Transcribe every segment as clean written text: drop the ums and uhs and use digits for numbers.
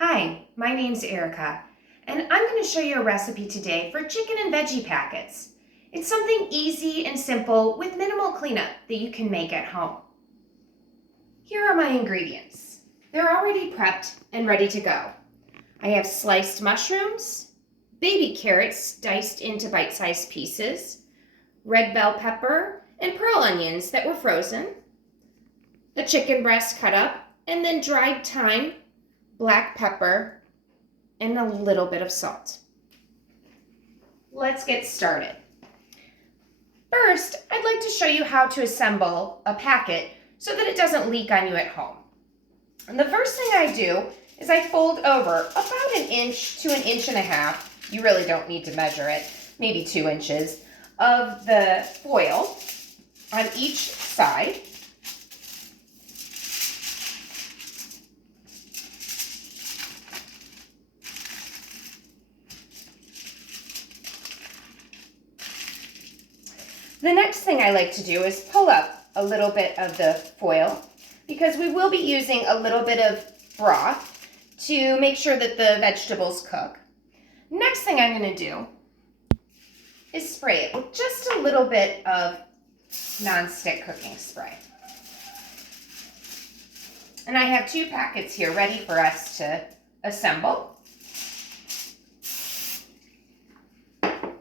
Hi, my name's Erica, and I'm going to show you a recipe today for chicken and veggie packets. It's something easy and simple with minimal cleanup that you can make at home. Here are my ingredients. They're already prepped and ready to go. I have sliced mushrooms, baby carrots diced into bite-sized pieces, red bell pepper, and pearl onions that were frozen, a chicken breast cut up, and then dried thyme, black pepper, and a little bit of salt. Let's get started. First, I'd like to show you how to assemble a packet so that it doesn't leak on you at home. And the first thing I do is I fold over about 1 inch to 1.5 inches. You really don't need to measure it, maybe 2 inches of the foil on each side. The next thing I like to do is pull up a little bit of the foil because we will be using a little bit of broth to make sure that the vegetables cook. Next thing I'm going to do is spray it with just a little bit of non-stick cooking spray. And I have 2 packets here ready for us to assemble.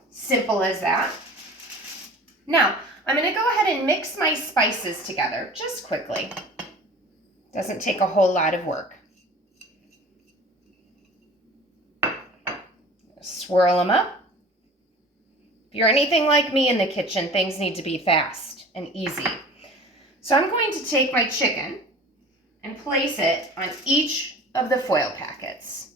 Simple as that. Now, I'm going to go ahead and mix my spices together just quickly. Doesn't take a whole lot of work. Swirl them up. If you're anything like me in the kitchen, things need to be fast and easy. So I'm going to take my chicken and place it on each of the foil packets.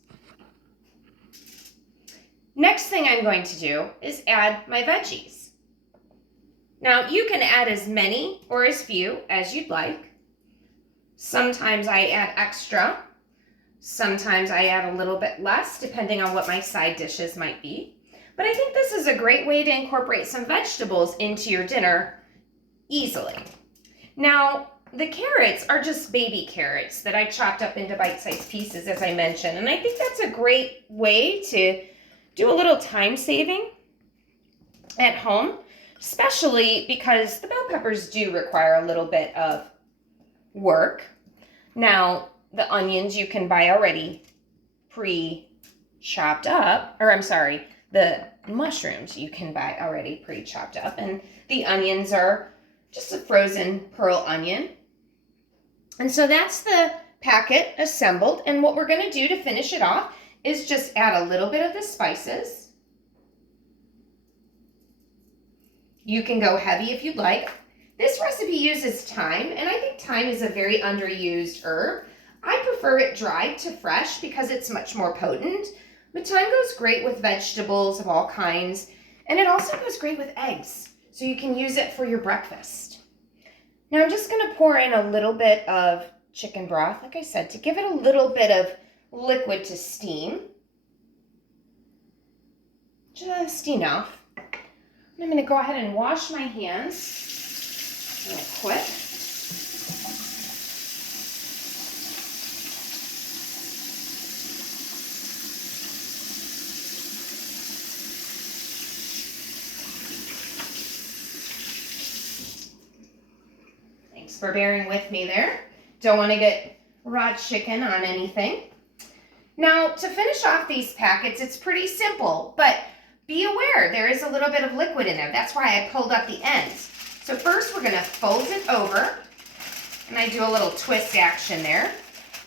Next thing I'm going to do is add my veggies. Now, you can add as many or as few as you'd like. Sometimes I add extra. Sometimes I add a little bit less, depending on what my side dishes might be. But I think this is a great way to incorporate some vegetables into your dinner easily. Now, the carrots are just baby carrots that I chopped up into bite-sized pieces, as I mentioned. And I think that's a great way to do a little time saving at home. Especially because the bell peppers do require a little bit of work. Now, the onions you can buy already pre-chopped up, the mushrooms you can buy already pre-chopped up, and the onions are just a frozen pearl onion. And so that's the packet assembled, and what we're going to do to finish it off is just add a little bit of the spices. You can go heavy if you'd like. This recipe uses thyme, and I think thyme is a very underused herb. I prefer it dried to fresh because it's much more potent, but thyme goes great with vegetables of all kinds, and it also goes great with eggs, so you can use it for your breakfast. Now I'm just going to pour in a little bit of chicken broth, like I said, to give it a little bit of liquid to steam. Just enough. I'm going to go ahead and wash my hands real quick. Thanks for bearing with me there. Don't want to get raw chicken on anything. Now, to finish off these packets, it's pretty simple, but be aware, there is a little bit of liquid in there. That's why I pulled up the ends. So first we're going to fold it over, and I do a little twist action there.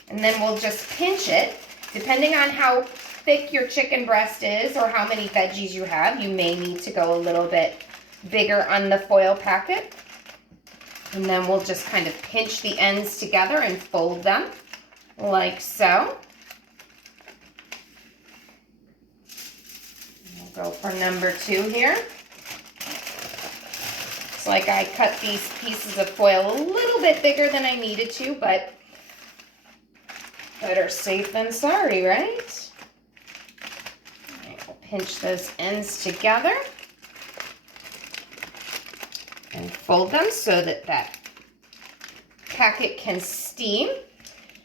And then we'll just pinch it. Depending on how thick your chicken breast is or how many veggies you have, you may need to go a little bit bigger on the foil packet. And then we'll just kind of pinch the ends together and fold them like so. Go for number 2 here. It's like I cut these pieces of foil a little bit bigger than I needed to, but better safe than sorry, right? All right, we'll pinch those ends together and fold them so that that packet can steam.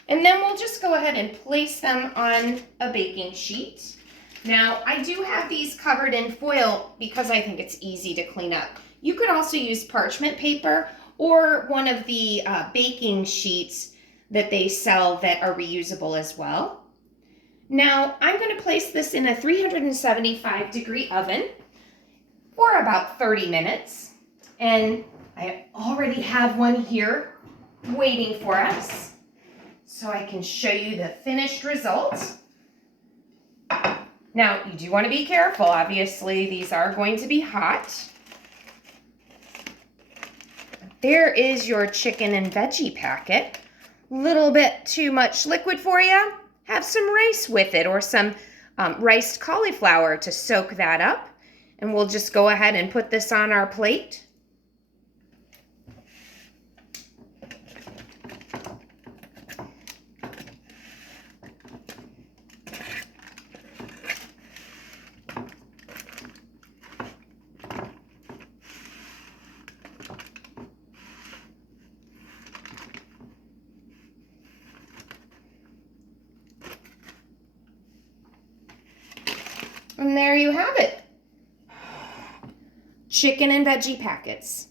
And then we'll just go ahead and place them on a baking sheet. Now, I do have these covered in foil because I think it's easy to clean up. You could also use parchment paper or one of the baking sheets that they sell that are reusable as well. Now, I'm going to place this in a 375-degree oven for about 30 minutes. And I already have one here waiting for us, so I can show you the finished result. Now, you do want to be careful. Obviously, these are going to be hot. There is your chicken and veggie packet. A little bit too much liquid for you? Have some rice with it, or some riced cauliflower to soak that up. And we'll just go ahead and put this on our plate. And there you have it. Chicken and veggie packets.